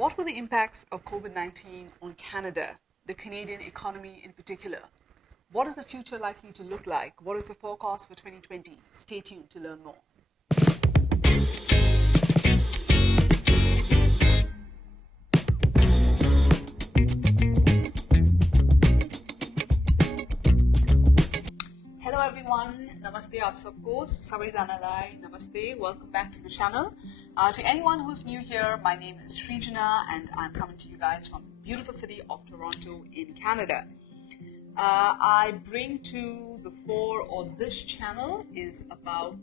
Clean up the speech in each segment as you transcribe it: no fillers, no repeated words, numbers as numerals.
What were the impacts of COVID-19 on Canada, the Canadian economy in particular? What is the future likely to look like? What is the forecast for 2020? Stay tuned to learn more. Hello everyone, Namaste aap sabko, Sabri Zanalai, Namaste, welcome back to the channel. To anyone who's new here, my name is Srijana and I'm coming to you guys from the beautiful city of Toronto in Canada. I bring to the fore, or this channel is about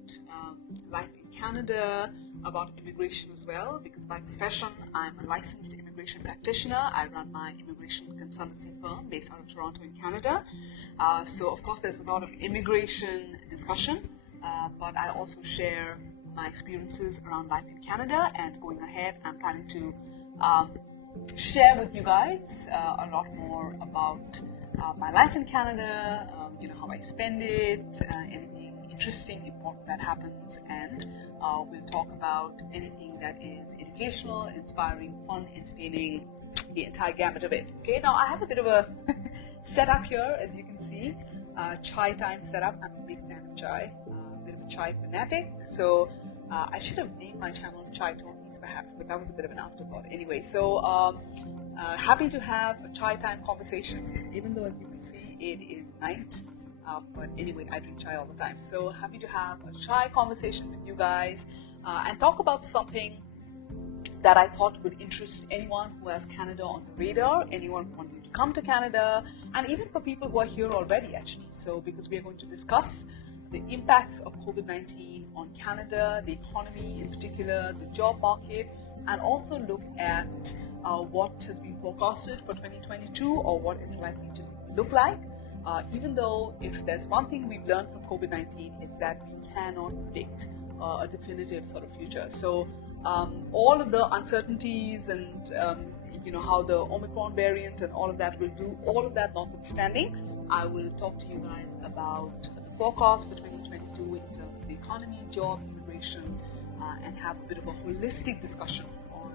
life in Canada, about immigration as well, because by profession I'm a licensed immigration practitioner. I run my immigration consultancy firm based out of Toronto in Canada. So of course there's a lot of immigration discussion, but I also share my experiences around life in Canada, and going ahead I'm planning to share with you guys a lot more about my life in Canada, how I spend it, anything interesting, important that happens, and we'll talk about anything that is educational, inspiring, fun, entertaining, the entire gamut of it. Okay, now I have a bit of a setup here, as you can see, chai time setup. I'm a big fan of chai, a bit of a chai fanatic, so I should have named my channel Chai Talkies perhaps, but that was a bit of an afterthought. Anyway, so happy to have a chai time conversation, even though as you can see it is night, but anyway I drink chai all the time. So happy to have a chai conversation with you guys and talk about something that I thought would interest anyone who has Canada on the radar, anyone wanting to come to Canada, and even for people who are here already actually. So because we are going to discuss the impacts of COVID-19 on Canada, the economy in particular, the job market, and also look at what has been forecasted for 2022 or what it's likely to look like. Even though if there's one thing we've learned from COVID-19, it's that we cannot predict a definitive sort of future. So all of the uncertainties and how the Omicron variant and all of that will do, all of that notwithstanding, I will talk to you guys about the forecast for 2022 in terms of the economy, job, immigration, and have a bit of a holistic discussion on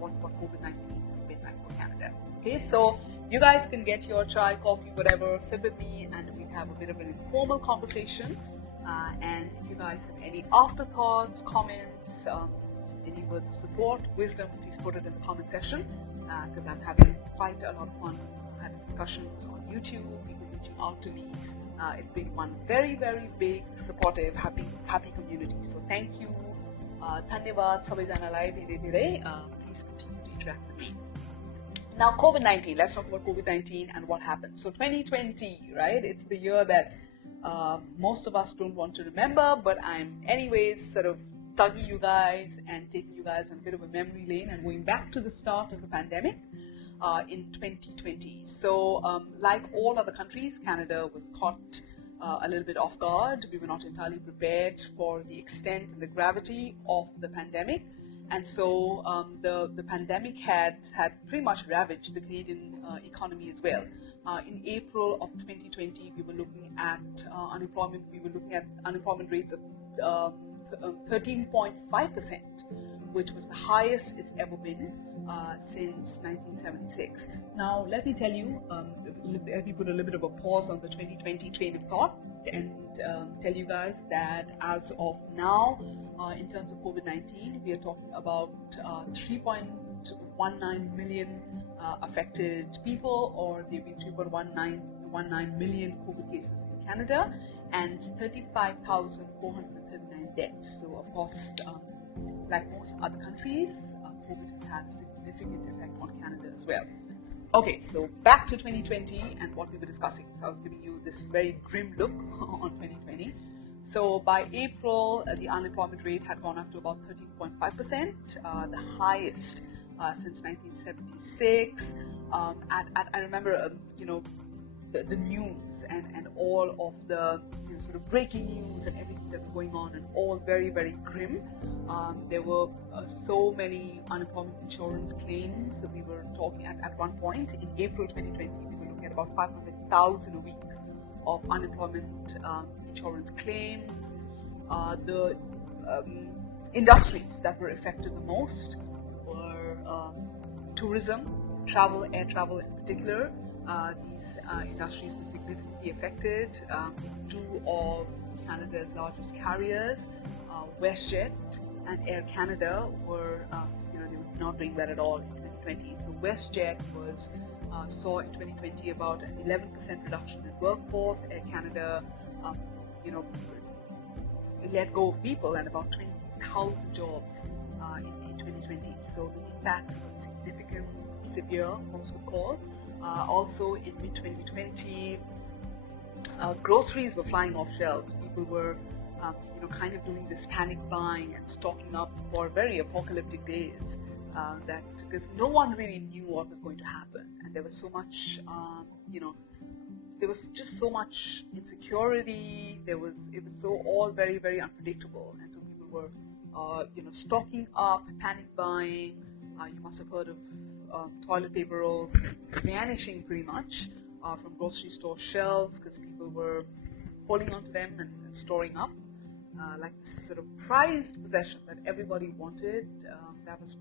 what COVID-19 has been like for Canada. Okay, so you guys can get your chai, coffee, whatever, sit with me, and we can have a bit of an informal conversation. And if you guys have any afterthoughts, comments, any words of support, wisdom, please put it in the comment section, because I'm having quite a lot of fun having discussions on YouTube, people reaching out to me. It's been one very, very big, supportive, happy community. So thank you. Dhanyavad, Sabri Zanalai, please continue to interact with me. Now, COVID-19, let's talk about COVID-19 and what happened. So 2020, right? It's the year that most of us don't want to remember, but I'm anyways sort of tugging you guys and taking you guys on a bit of a memory lane and going back to the start of the pandemic in 2020. So like all other countries, Canada was caught a little bit off guard. We were not entirely prepared for the extent and the gravity of the pandemic. And so the pandemic had pretty much ravaged the Canadian economy as well. In April of 2020, we were looking at unemployment. We were looking at unemployment rates of 13.5%, which was the highest it's ever been since 1976. Now, let me tell you, let me put a little bit of a pause on the 2020 train of thought and tell you guys that as of now, in terms of COVID-19, we are talking about 3.19 million affected people, or there have been 3.19 million COVID cases in Canada, and 35,439 deaths. So, of course, like most other countries, COVID has had a significant effect on Canada as well. Okay, so back to 2020 and what we were discussing. So I was giving you this very grim look on 2020. So by April, the unemployment rate had gone up to about 13.5%, the highest since 1976. I remember, the news and all of the sort of breaking news and everything that was going on, and all very, very grim. There were so many unemployment insurance claims. So we were talking at one point in April 2020, we were looking at about 500,000 a week of unemployment insurance claims. The industries that were affected the most were tourism, travel, air travel in particular. These industries were significantly affected. Two of Canada's largest carriers, WestJet and Air Canada, were they were not doing well at all in 2020. So WestJet saw in 2020 about an 11% reduction in workforce. Air Canada, let go of people and about 20,000 jobs in 2020. So the impacts were significant, severe, most would call. Also in mid-2020, groceries were flying off shelves. People were, kind of doing this panic buying and stocking up for very apocalyptic days. Because no one really knew what was going to happen, and there was so much, there was just so much insecurity. It was so all very, very unpredictable, and so people were, stocking up, panic buying. You must have heard of toilet paper rolls vanishing pretty much from grocery store shelves because people were holding onto them and storing up like this sort of prized possession that everybody wanted. That was,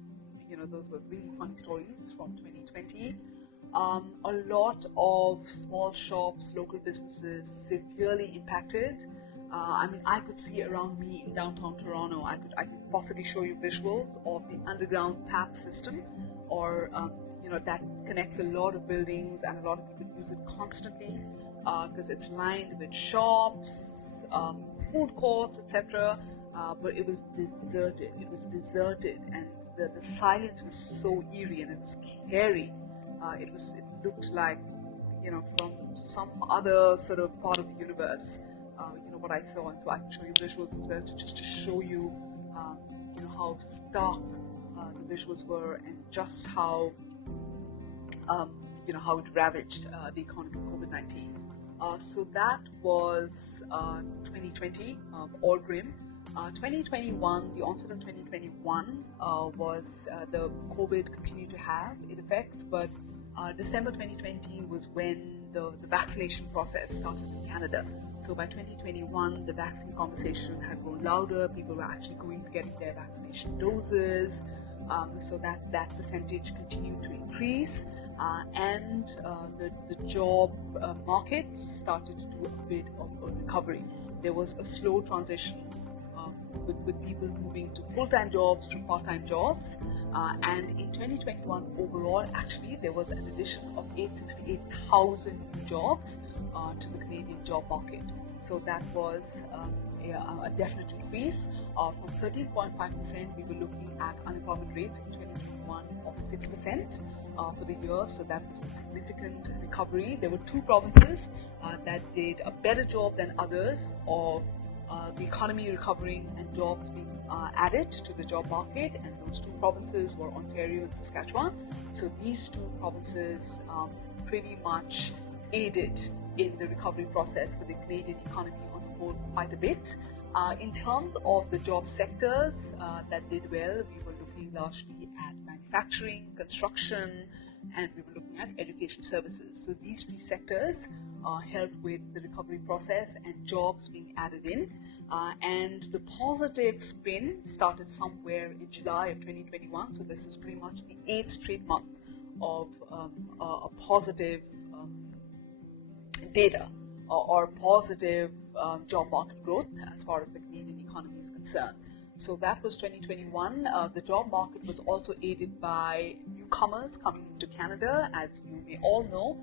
those were really funny stories from 2020. A lot of small shops, local businesses severely impacted. I could see around me in downtown Toronto. I could possibly show you visuals of the underground path system, or that connects a lot of buildings, and a lot of people use it constantly because it's lined with shops, food courts, etc. But it was deserted. And the silence was so eerie and it was scary. It looked like, from some other sort of part of the universe, what I saw. And so I can show you visuals as well to show you, how stark the visuals were, and just how, how it ravaged the economy of Covid-19. So that was 2020, all grim. 2021, the onset of 2021 was the COVID continued to have its effects, but December 2020 was when the vaccination process started in Canada. So by 2021, the vaccine conversation had grown louder. People were actually going to getting their vaccination doses. So that percentage continued to increase, and the job market started to do a bit of a recovery. There was a slow transition with people moving to full-time jobs to part-time jobs, and in 2021 overall, actually, there was an addition of 868,000 new jobs to the Canadian job market. So that was a definite increase. From 13.5%, we were looking at unemployment rates in 2021 of 6% for the year, so that was a significant recovery. There were two provinces that did a better job than others of the economy recovering and jobs being added to the job market, and those two provinces were Ontario and Saskatchewan. So these two provinces pretty much aided in the recovery process for the Canadian economy on the whole quite a bit. In terms of the job sectors that did well, we were looking largely at manufacturing, construction, and we were looking at education services. So these three sectors helped with the recovery process and jobs being added in. And the positive spin started somewhere in July of 2021. So this is pretty much the 8th straight month of a positive data or positive job market growth as far as the Canadian economy is concerned. So that was 2021. The job market was also aided by newcomers coming into Canada. As you may all know,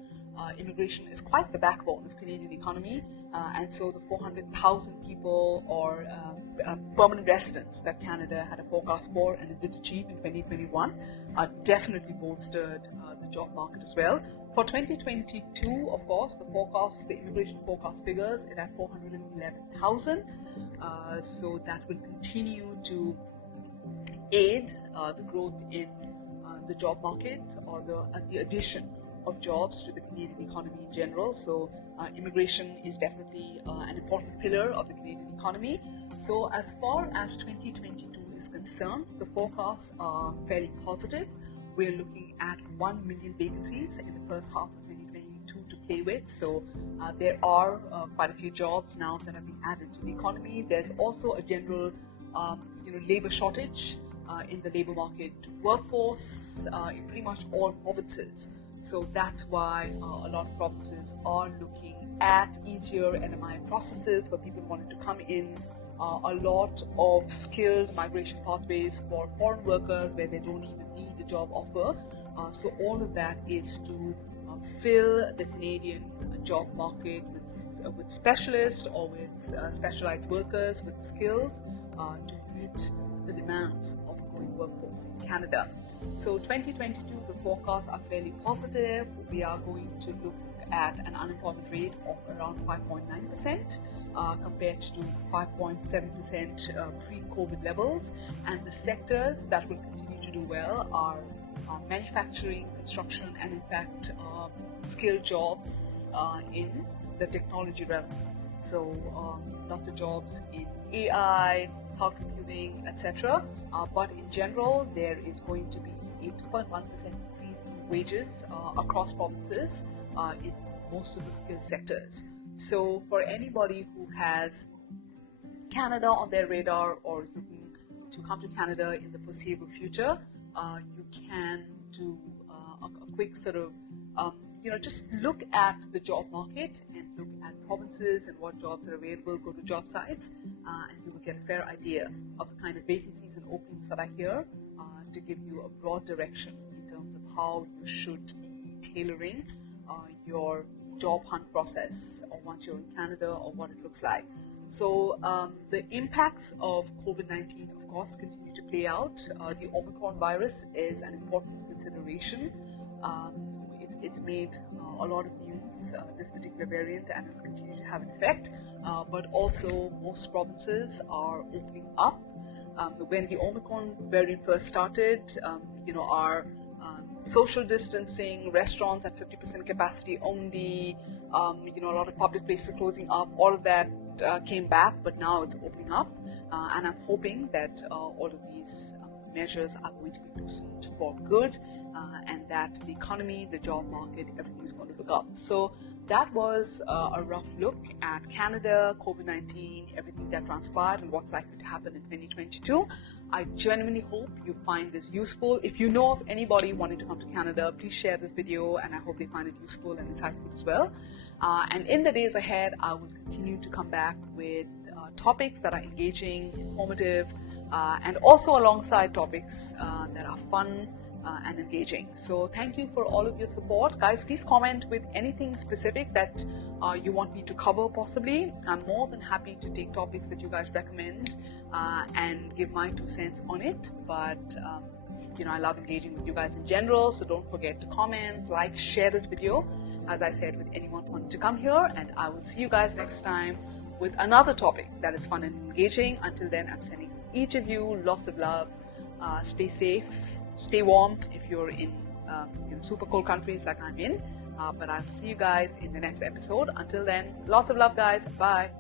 immigration is quite the backbone of Canadian economy, and so the 400,000 people or permanent residents that Canada had a forecast for and it did achieve in 2021 definitely bolstered the job market as well. For 2022, of course, the immigration forecast figures is at 411,000. So that will continue to aid the growth in the job market, or the addition of jobs to the Canadian economy in general. So immigration is definitely an important pillar of the Canadian economy. So as far as 2022 is concerned, the forecasts are fairly positive. We're looking at 1 million vacancies in the first half of 2022 to play with. So there are quite a few jobs now that have been added to the economy. There's also a general labor shortage in the labor market workforce in pretty much all provinces. So that's why a lot of provinces are looking at easier NMI processes for people wanting to come in, a lot of skilled migration pathways for foreign workers where they don't even need a job offer. So all of that is to fill the Canadian job market with specialists or with specialized workers with skills to meet the demands of a growing workforce in Canada. So 2022, the forecasts are fairly positive. We are going to look at an unemployment rate of around 5.9% compared to 5.7% pre-COVID levels. And the sectors that will continue to do well are manufacturing, construction, and in fact skilled jobs in the technology realm. So lots of jobs in AI, cloud computing, etc. But in general, there is going to be a 2.1% increase in wages across provinces in most of the skilled sectors. So for anybody who has Canada on their radar or is looking to come to Canada in the foreseeable future, you can do a quick sort of, just look at the job market and look at provinces and what jobs are available. Go to job sites and you will get a fair idea of the kind of vacancies and openings that are here to give you a broad direction in terms of how you should be tailoring your job hunt process or once you're in Canada or what it looks like. So the impacts of COVID-19, of course, continue to play out. The Omicron virus is an important consideration. It's made a lot of news, this particular variant, and it will continue to have an effect. But also, most provinces are opening up. When the Omicron variant first started, our social distancing, restaurants at 50% capacity only, a lot of public places closing up, all of that came back, but now it's opening up. And I'm hoping that all of these measures are going to be loosened for good and that the economy, the job market, everything is going to look up. So that was a rough look at Canada, COVID-19, everything that transpired and what's likely to happen in 2022. I genuinely hope you find this useful. If you know of anybody wanting to come to Canada, please share this video and I hope they find it useful and insightful as well. And in the days ahead, I will continue to come back with topics that are engaging, informative, and also alongside topics that are fun and engaging. So thank you for all of your support. Guys, please comment with anything specific that you want me to cover possibly. I'm more than happy to take topics that you guys recommend and give my 2 cents on it. But I love engaging with you guys in general, so don't forget to comment, like, share this video, as I said, with anyone wanting to come here. And I will see you guys next time with another topic that is fun and engaging. Until then, I'm sending each of you lots of love. Stay safe, stay warm if you're in super cold countries like I'm in. But I'll see you guys in the next episode. Until then, lots of love, guys. Bye.